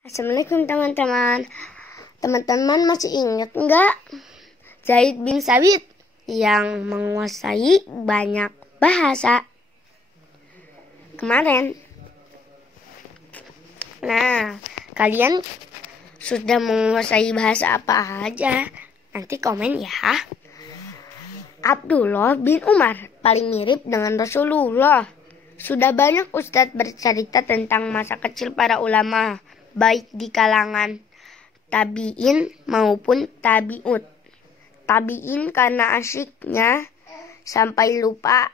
Assalamualaikum teman-teman. Teman-teman masih ingat nggak Zaid bin Sabit yang menguasai banyak bahasa kemarin? Nah, kalian sudah menguasai bahasa apa aja? Nanti komen ya. Abdullah bin Umar paling mirip dengan Rasulullah. Sudah banyak ustadz bercerita tentang masa kecil para ulama, baik di kalangan tabi'in maupun tabi'ut. Tabi'in karena asyiknya sampai lupa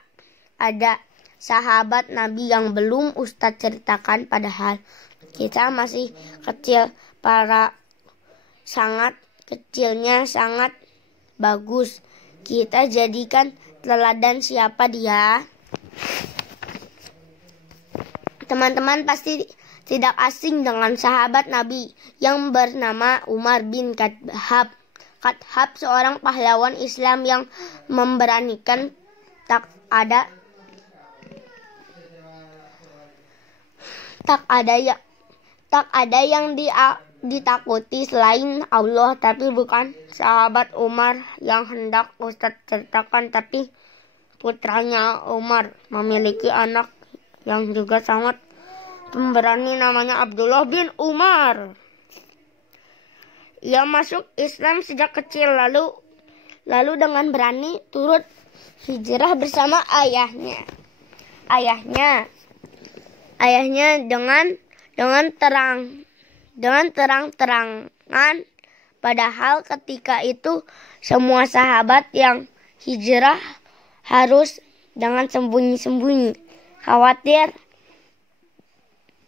ada sahabat Nabi yang belum ustadz ceritakan, padahal kita masih kecil. Para sangat kecilnya sangat bagus. Kita jadikan teladan siapa dia. Teman-teman pasti tidak asing dengan sahabat Nabi yang bernama Umar bin Khattab. Khattab seorang pahlawan Islam yang memberanikan. Tak ada yang ditakuti selain Allah. Tapi bukan sahabat Umar yang hendak Ustadz ceritakan, tapi putranya Umar memiliki anak yang juga sangat pemberani, namanya Abdullah bin Umar. Ia masuk Islam sejak kecil, lalu dengan berani turut hijrah bersama ayahnya. Ayahnya dengan terang-terangan, padahal ketika itu semua sahabat yang hijrah harus dengan sembunyi-sembunyi, khawatir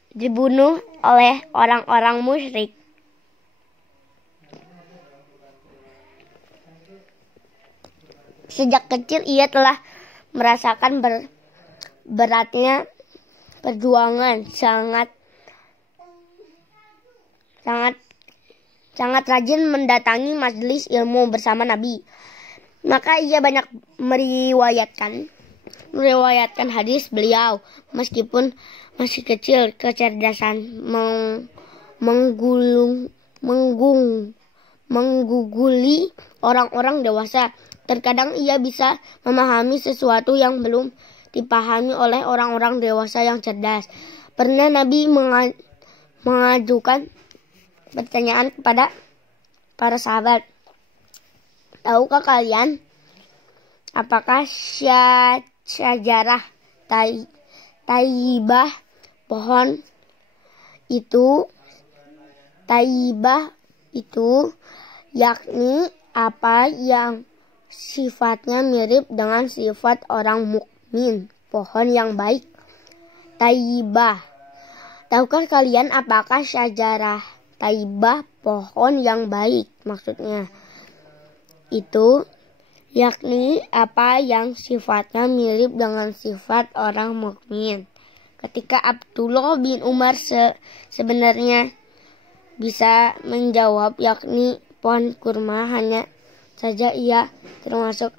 dibunuh oleh orang-orang musyrik. Sejak kecil ia telah merasakan beratnya perjuangan, sangat rajin mendatangi majelis ilmu bersama Nabi. Maka ia banyak meriwayatkan hadis beliau. Meskipun masih kecil, kecerdasan mengguguli orang-orang dewasa. Terkadang ia bisa memahami sesuatu yang belum dipahami oleh orang-orang dewasa yang cerdas. Pernah Nabi mengajukan pertanyaan kepada para sahabat. Tahukah kalian apakah syajarah Taibah, pohon itu, Taibah itu yakni apa yang sifatnya mirip dengan sifat orang mukmin, pohon yang baik. Taibah. Tahukah kalian apakah syajarah Taibah, pohon yang baik? Maksudnya itu yakni apa yang sifatnya mirip dengan sifat orang mukmin. Ketika Abdullah bin Umar sebenarnya bisa menjawab yakni pohon kurma, hanya saja ia termasuk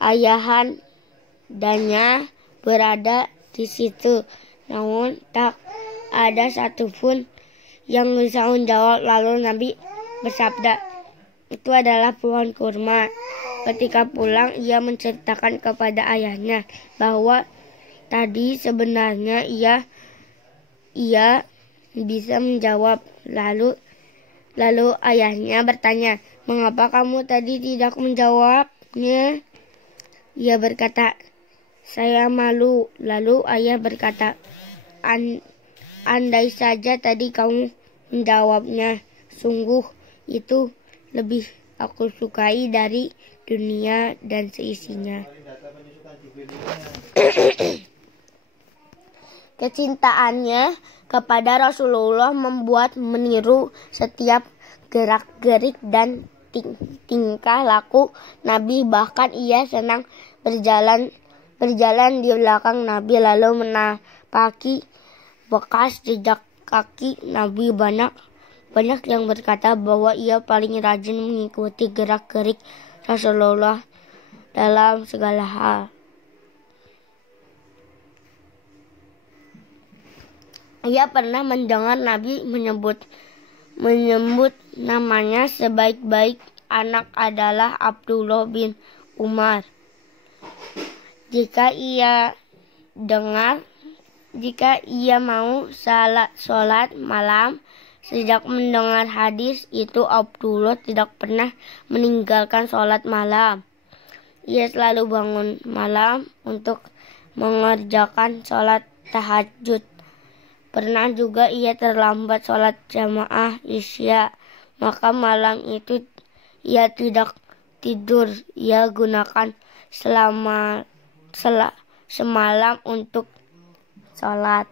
ayahan dannya berada di situ. Namun tak ada satupun yang bisa menjawab. Lalu Nabi bersabda, itu adalah pohon kurma. Ketika pulang ia menceritakan kepada ayahnya bahwa tadi sebenarnya ia bisa menjawab. Lalu ayahnya bertanya, mengapa kamu tadi tidak menjawabnya? Ia berkata, saya malu. Lalu ayah berkata, andai saja tadi kamu menjawabnya, sungguh itu lebih aku sukai dari dunia dan seisinya. Kecintaannya kepada Rasulullah membuat meniru setiap gerak-gerik dan tingkah laku Nabi. Bahkan ia senang berjalan di belakang Nabi, lalu menapaki bekas jejak kaki Nabi. Banyak yang berkata bahwa ia paling rajin mengikuti gerak-gerik Rasulullah dalam segala hal. Ia pernah mendengar Nabi menyebut namanya sebaik-baik anak adalah Abdullah bin Umar. Jika ia mau sholat malam, sejak mendengar hadis itu Abdullah tidak pernah meninggalkan sholat malam. Ia selalu bangun malam untuk mengerjakan sholat tahajud. Pernah juga ia terlambat sholat jamaah Isya, maka malam itu ia tidak tidur. Ia gunakan semalam untuk sholat.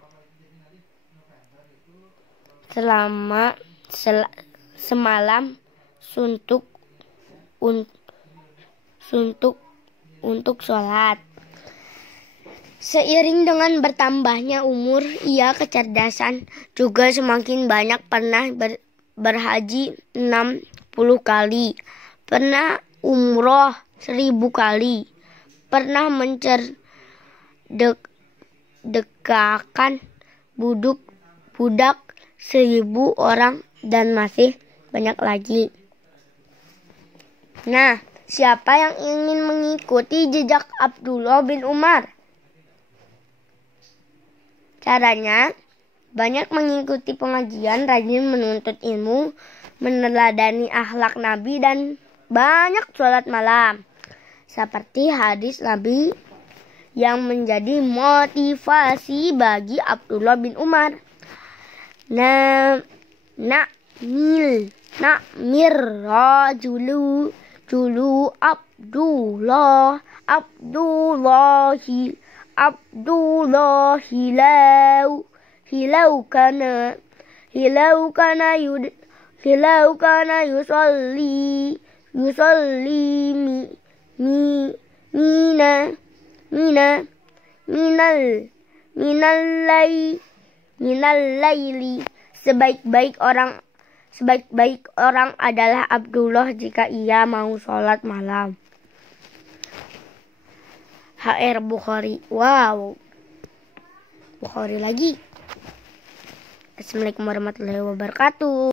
Semalam suntuk untuk sholat. Seiring dengan bertambahnya umur, kecerdasan juga semakin banyak. Pernah berhaji 60 kali, pernah umroh 1000 kali, pernah mencerdekakan budak 1000 orang, dan masih banyak lagi. Nah, siapa yang ingin mengikuti jejak Abdullah bin Umar? Caranya, banyak mengikuti pengajian, rajin menuntut ilmu, meneladani akhlak Nabi, dan banyak sholat malam. Seperti hadis Nabi yang menjadi motivasi bagi Abdullah bin Umar. Na'mir rajulu Abdullahi hilau kana yusalli minal laili. Sebaik-baik orang adalah Abdullah jika ia mau sholat malam. HR Bukhari. Wow, Bukhari lagi. Assalamualaikum warahmatullahi wabarakatuh.